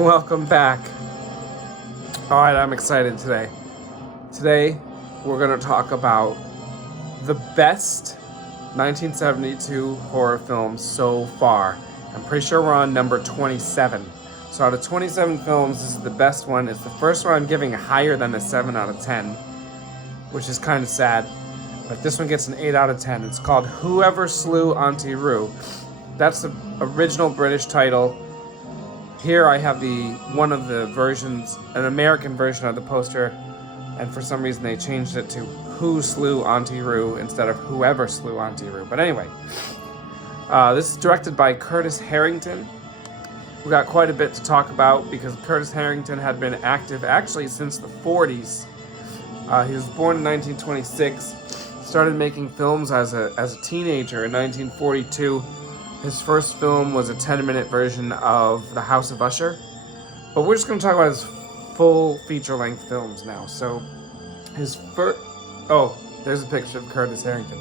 Welcome back. Alright, I'm excited today. Today, we're going to talk about the best 1972 horror films so far. I'm pretty sure we're on number 27. So out of 27 films, this is the best one. It's the first one I'm giving higher than a 7 out of 10, which is kind of sad. But this one gets an 8 out of 10. It's called Whoever Slew Auntie Rook. That's the original British title. Here I have one of the versions, an American version of the poster, and for some reason they changed it to Who Slew Auntie Roo instead of Whoever Slew Auntie Roo. But anyway, this is directed by Curtis Harrington. We got quite a bit to talk about because Curtis Harrington had been active actually since the 40s. He was born in 1926, started making films as a teenager in 1942. His first film was a 10-minute version of The House of Usher. But we're just going to talk about his full feature-length films now. So, his first... Oh, there's a picture of Curtis Harrington.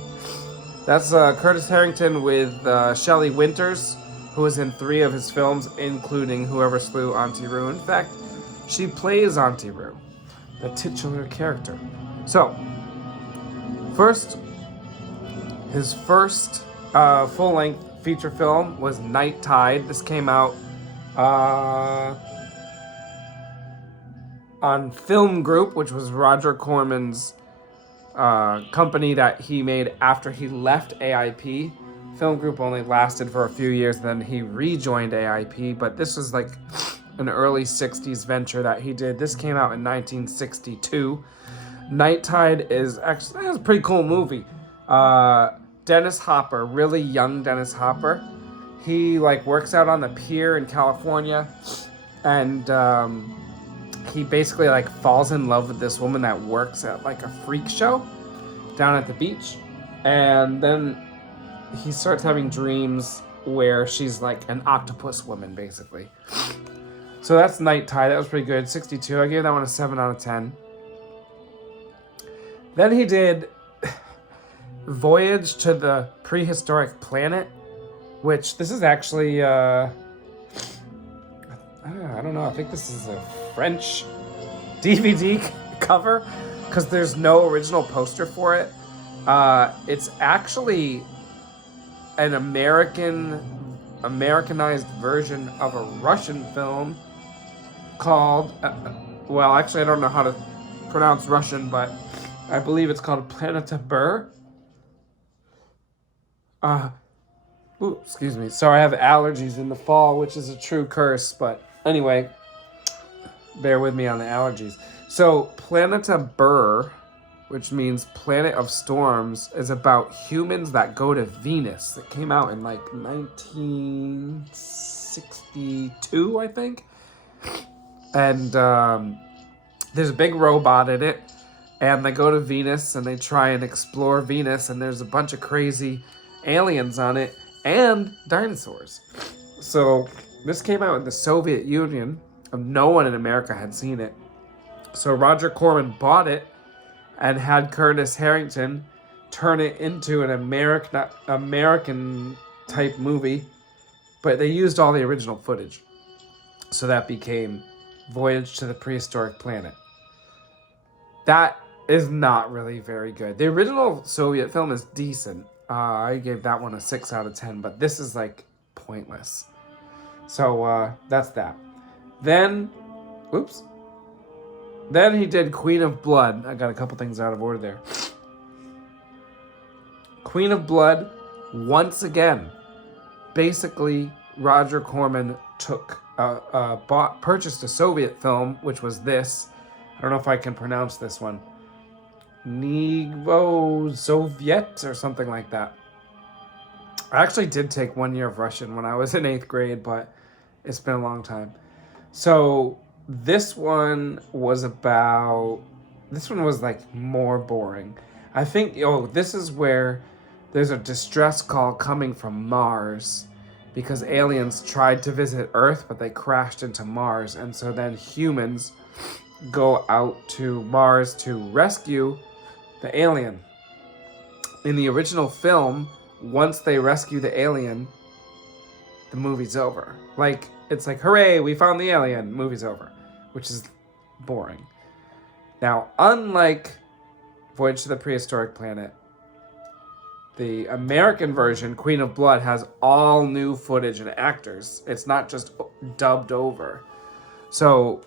That's Curtis Harrington with Shelly Winters, who was in 3 of his films, including Whoever Slew Auntie Roo. In fact, she plays Auntie Roo, the titular character. So, his first full-length feature film was Night Tide. This came out on Film Group, which was Roger Corman's company that he made after he left AIP. Film Group only lasted for a few years, then he rejoined AIP, but this was like an early 60s venture that he did. This came out in 1962. Night Tide is actually a pretty cool movie. Dennis Hopper, really young Dennis Hopper. He works out on the pier in California, and he basically falls in love with this woman that works at a freak show down at the beach, and then he starts having dreams where she's an octopus woman, basically. So that's Night Tide. That was pretty good. 62. I gave that one a 7 out of 10. Then he did Voyage to the Prehistoric Planet, which this is actually, I don't know, I think this is a French DVD cover, because there's no original poster for it. It's actually an Americanized version of a Russian film called, well, actually I don't know how to pronounce Russian, but I believe it's called Planeta Burr. Excuse me. Sorry, I have allergies in the fall, which is a true curse. But anyway, bear with me on the allergies. So, Planeta Burr, which means Planet of Storms, is about humans that go to Venus. It came out in 1962, I think. And there's a big robot in it. And they go to Venus and they try and explore Venus. And there's a bunch of crazy aliens on it and dinosaurs. So this came out in the Soviet Union, and no one in America had seen it. So Roger Corman bought it and had Curtis Harrington turn it into an American type movie, but they used all the original footage. So that became Voyage to the Prehistoric Planet. That is not really very good. The original Soviet film is decent. I gave that one a 6 out of 10, but this is pointless. So that's that. Then he did Queen of Blood. I got a couple things out of order there. Queen of Blood, once again, basically Roger Corman purchased a Soviet film, which was this. I don't know if I can pronounce this one. Nivo Soviet or something like that. I actually did take 1 year of Russian when I was in 8th grade, but it's been a long time. So this one was more boring. I think, this is where there's a distress call coming from Mars because aliens tried to visit Earth, but they crashed into Mars. And so then humans go out to Mars to rescue the alien. In the original film, once they rescue the alien, the movie's over. Like, it's like, hooray, we found the alien, movie's over, which is boring. Now, unlike Voyage to the Prehistoric Planet, the American version, Queen of Blood, has all new footage and actors. It's not just dubbed over. So,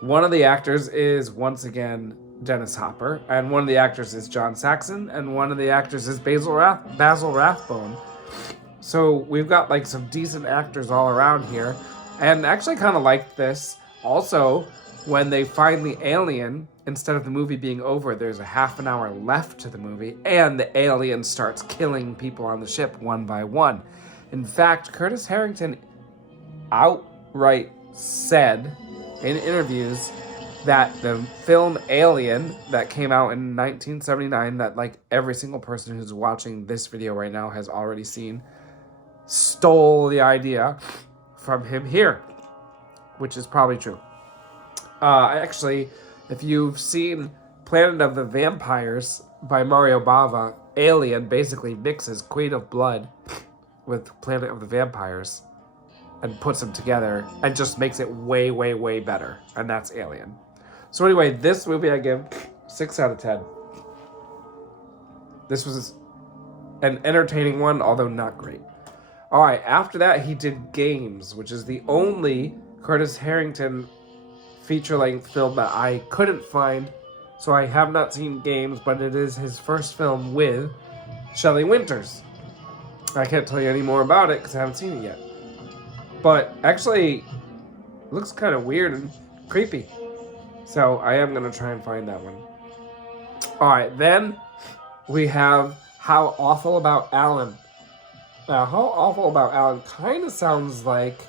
one of the actors is, once again, Dennis Hopper, and one of the actors is John Saxon, and one of the actors is Basil Rathbone. So, we've got, like, some decent actors all around here, and actually kind of liked this. Also, when they find the alien, instead of the movie being over, there's a half an hour left to the movie, and the alien starts killing people on the ship one by one. In fact, Curtis Harrington outright said in interviews that the film Alien that came out in 1979, that like every single person who's watching this video right now has already seen, stole the idea from him here, which is probably true. Actually, if you've seen Planet of the Vampires by Mario Bava, Alien basically mixes Queen of Blood with Planet of the Vampires and puts them together and just makes it way, way, way better. And that's Alien. So anyway, this movie I give 6 out of 10. This was an entertaining one, although not great. All right, after that, he did Games, which is the only Curtis Harrington feature-length film that I couldn't find. So I have not seen Games, but it is his first film with Shelly Winters. I can't tell you any more about it because I haven't seen it yet. But actually, it looks kind of weird and creepy. So I am going to try and find that one. Alright, then we have How Awful About Alan. Now, How Awful About Alan kind of sounds like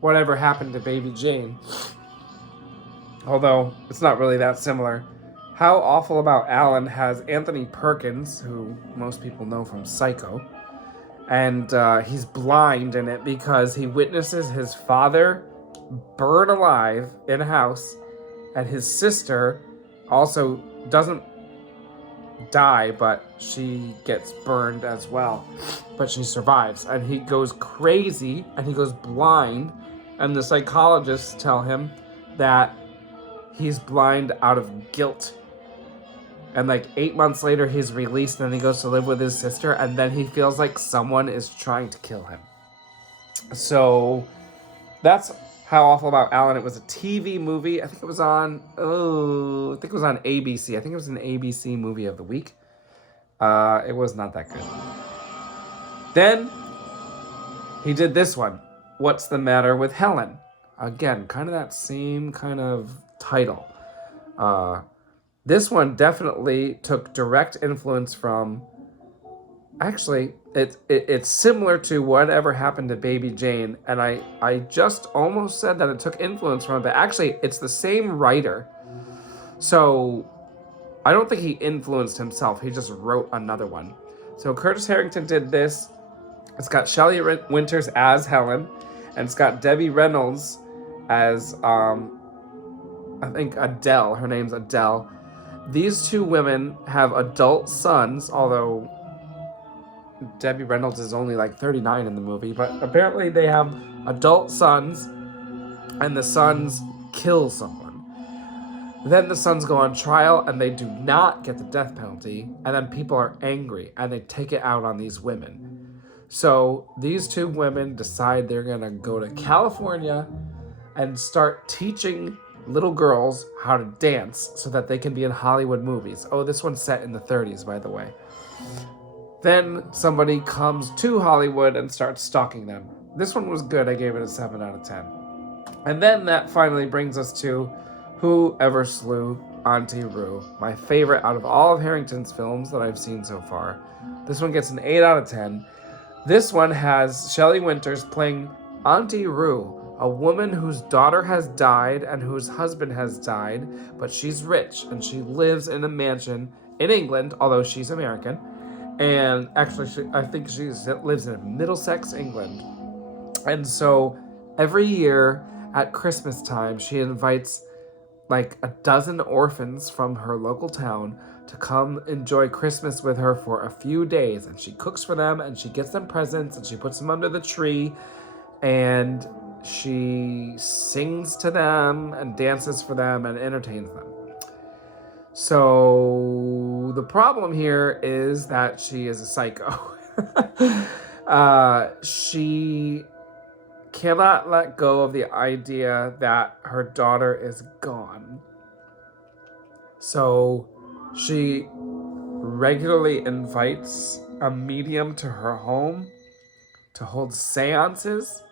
Whatever Happened to Baby Jane. Although, it's not really that similar. How Awful About Alan has Anthony Perkins, who most people know from Psycho. And he's blind in it because he witnesses his father burn alive in a house. And his sister also doesn't die, but she gets burned as well. But she survives. And he goes crazy and he goes blind. And the psychologists tell him that he's blind out of guilt. And like 8 months later, he's released and he goes to live with his sister. And then he feels like someone is trying to kill him. So that's How Awful About Alan. It was a TV movie. I think it was on, ABC. I think it was an ABC movie of the week. It was not that good. Then he did this one. What's the Matter with Helen? Again, kind of that same kind of title. This one definitely took direct influence from... Actually, it's similar to Whatever Happened to Baby Jane, and I just almost said that it took influence from it, but actually, it's the same writer. So, I don't think he influenced himself. He just wrote another one. So, Curtis Harrington did this. It's got Shelly Winters as Helen, and it's got Debbie Reynolds as, I think, Adele. Her name's Adele. These two women have adult sons, although Debbie Reynolds is only like 39 in the movie, but apparently they have adult sons, and the sons kill someone. Then the sons go on trial, and they do not get the death penalty, and then people are angry, and they take it out on these women. So these two women decide they're gonna go to California and start teaching little girls how to dance so that they can be in Hollywood movies. Oh, this one's set in the 30s, by the way. Then somebody comes to Hollywood and starts stalking them. This one was good. I gave it a 7 out of 10. And then that finally brings us to Whoever Slew Auntie Roo, my favorite out of all of Harrington's films that I've seen so far. This one gets an 8 out of 10. This one has Shelly Winters playing Auntie Roo, a woman whose daughter has died and whose husband has died, but she's rich and she lives in a mansion in England, although she's American. And actually, I think she lives in Middlesex, England. And so every year at Christmas time, she invites like a dozen orphans from her local town to come enjoy Christmas with her for a few days. And she cooks for them, and she gets them presents, and she puts them under the tree, and she sings to them and dances for them and entertains them. So the problem here is that she is a psycho. She cannot let go of the idea that her daughter is gone. So she regularly invites a medium to her home to hold séances,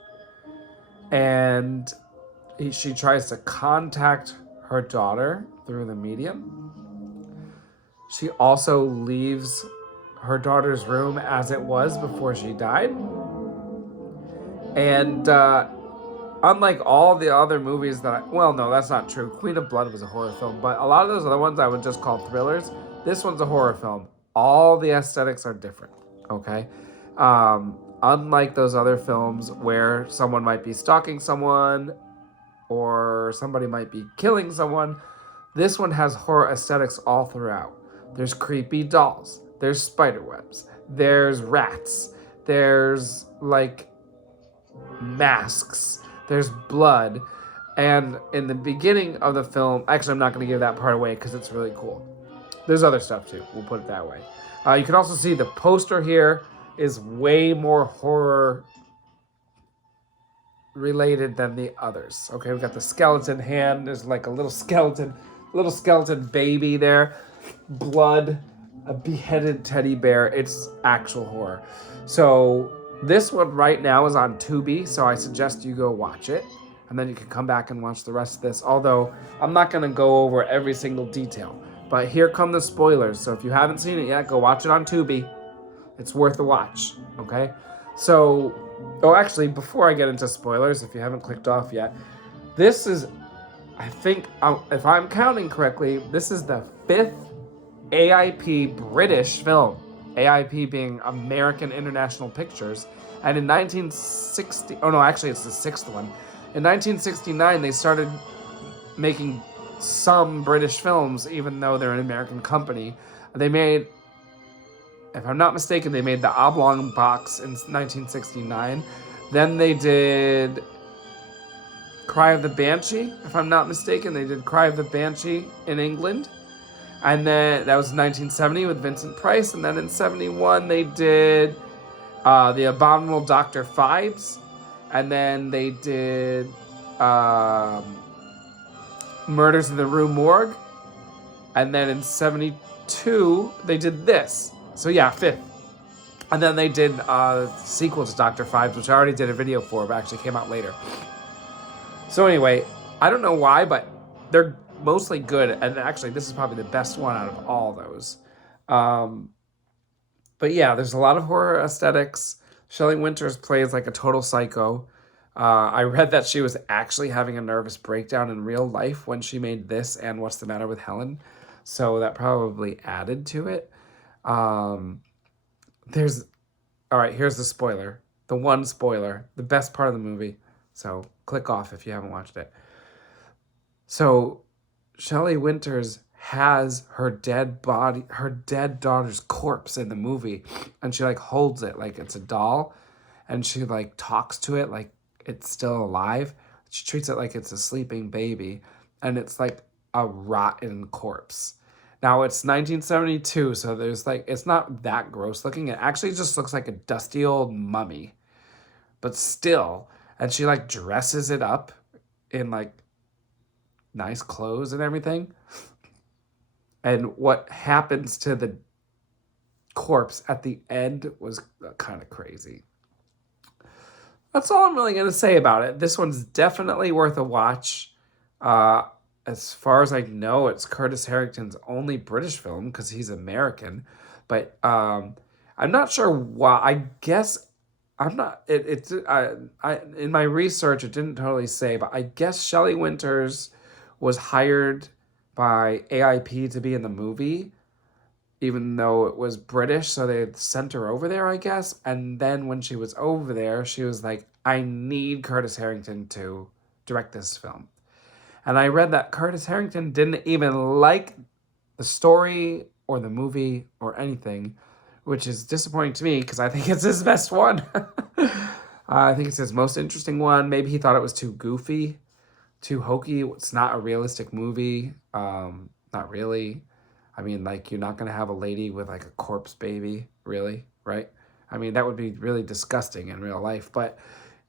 and she tries to contact her daughter through the medium. She also leaves her daughter's room as it was before she died. And unlike all the other movies well, no, that's not true. Queen of Blood was a horror film, but a lot of those other ones I would just call thrillers. This one's a horror film. All the aesthetics are different, okay? Unlike those other films where someone might be stalking someone or somebody might be killing someone, this one has horror aesthetics all throughout. There's creepy dolls. There's spider webs. There's rats. There's, like, masks. There's blood. And in the beginning of the film, actually, I'm not going to give that part away because it's really cool. There's other stuff, too. We'll put it that way. You can also see the poster here is way more horror related than the others. Okay, we've got the skeleton hand. There's like a little skeleton baby there. Blood, a beheaded teddy bear. It's actual horror. So this one right now is on Tubi, so I suggest you go watch it. And then you can come back and watch the rest of this. Although, I'm not going to go over every single detail. But here come the spoilers. So if you haven't seen it yet, go watch it on Tubi. It's worth a watch, okay? So, actually, before I get into spoilers, if you haven't clicked off yet, this is, I think, if I'm counting correctly, this is the 5th AIP British film. AIP being American International Pictures. And in 1960, actually it's the 6th one. In 1969, they started making some British films, even though they're an American company. They made, if I'm not mistaken, they made The Oblong Box in 1969. Then they did Cry of the Banshee, if I'm not mistaken. They did Cry of the Banshee in England. And then that was 1970 with Vincent Price. And then in 71, they did The Abominable Dr. Phibes. And then they did Murders in the Rue Morgue. And then in 72, they did this. So yeah, 5th. And then they did sequel to Dr. Phibes, which I already did a video for, but actually came out later. So anyway, I don't know why, but they're mostly good. And actually, this is probably the best one out of all those. But yeah, there's a lot of horror aesthetics. Shelley Winters plays like a total psycho. I read that she was actually having a nervous breakdown in real life when she made this and What's the Matter with Helen. So that probably added to it. All right, here's the spoiler. The one spoiler. The best part of the movie. So click off if you haven't watched it. So Shelley Winters has her dead daughter's corpse in the movie, and she like holds it like it's a doll, and she like talks to it like it's still alive. She treats it like it's a sleeping baby, and it's like a rotten corpse. Now it's 1972, so there's like, it's not that gross looking. It actually just looks like a dusty old mummy, but still. And she like dresses it up in like nice clothes and everything. And what happens to the corpse at the end was kind of crazy. That's all I'm really going to say about it. This one's definitely worth a watch. As far as I know, it's Curtis Harrington's only British film because he's American. But I'm not sure why. I guess I'm not. In my research, it didn't totally say, but I guess Shelley Winters was hired by AIP to be in the movie, even though it was British, so they sent her over there, I guess. And then when she was over there, she was like, I need Curtis Harrington to direct this film. And I read that Curtis Harrington didn't even like the story or the movie or anything, which is disappointing to me because I think it's his best one. I think it's his most interesting one. Maybe he thought it was too goofy, too hokey. It's not a realistic movie. Not really. I mean, like, you're not going to have a lady with, like, a corpse baby, really, right? I mean, that would be really disgusting in real life. But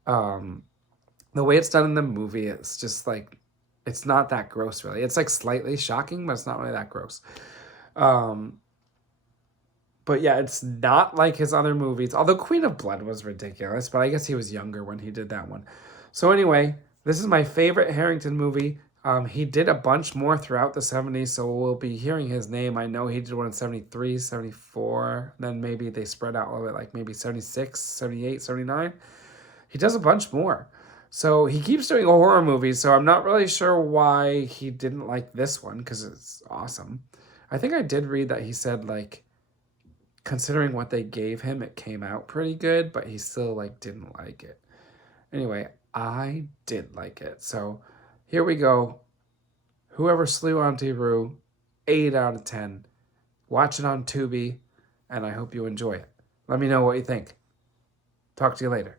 the way it's done in the movie, it's just, like, it's not that gross, really. It's, like, slightly shocking, but it's not really that gross. But, yeah, it's not like his other movies. Although Queen of Blood was ridiculous, but I guess he was younger when he did that one. So, anyway, this is my favorite Harrington movie. He did a bunch more throughout the 70s, so we'll be hearing his name. I know he did one in 73, 74, then maybe they spread out a little bit, like maybe 76, 78, 79. He does a bunch more. So he keeps doing horror movies, so I'm not really sure why he didn't like this one, because it's awesome. I think I did read that he said, like, considering what they gave him, it came out pretty good, but he still, like, didn't like it. Anyway, I did like it, so here we go. Whoever slew Auntie Roo, 8 out of 10. Watch it on Tubi, and I hope you enjoy it. Let me know what you think. Talk to you later.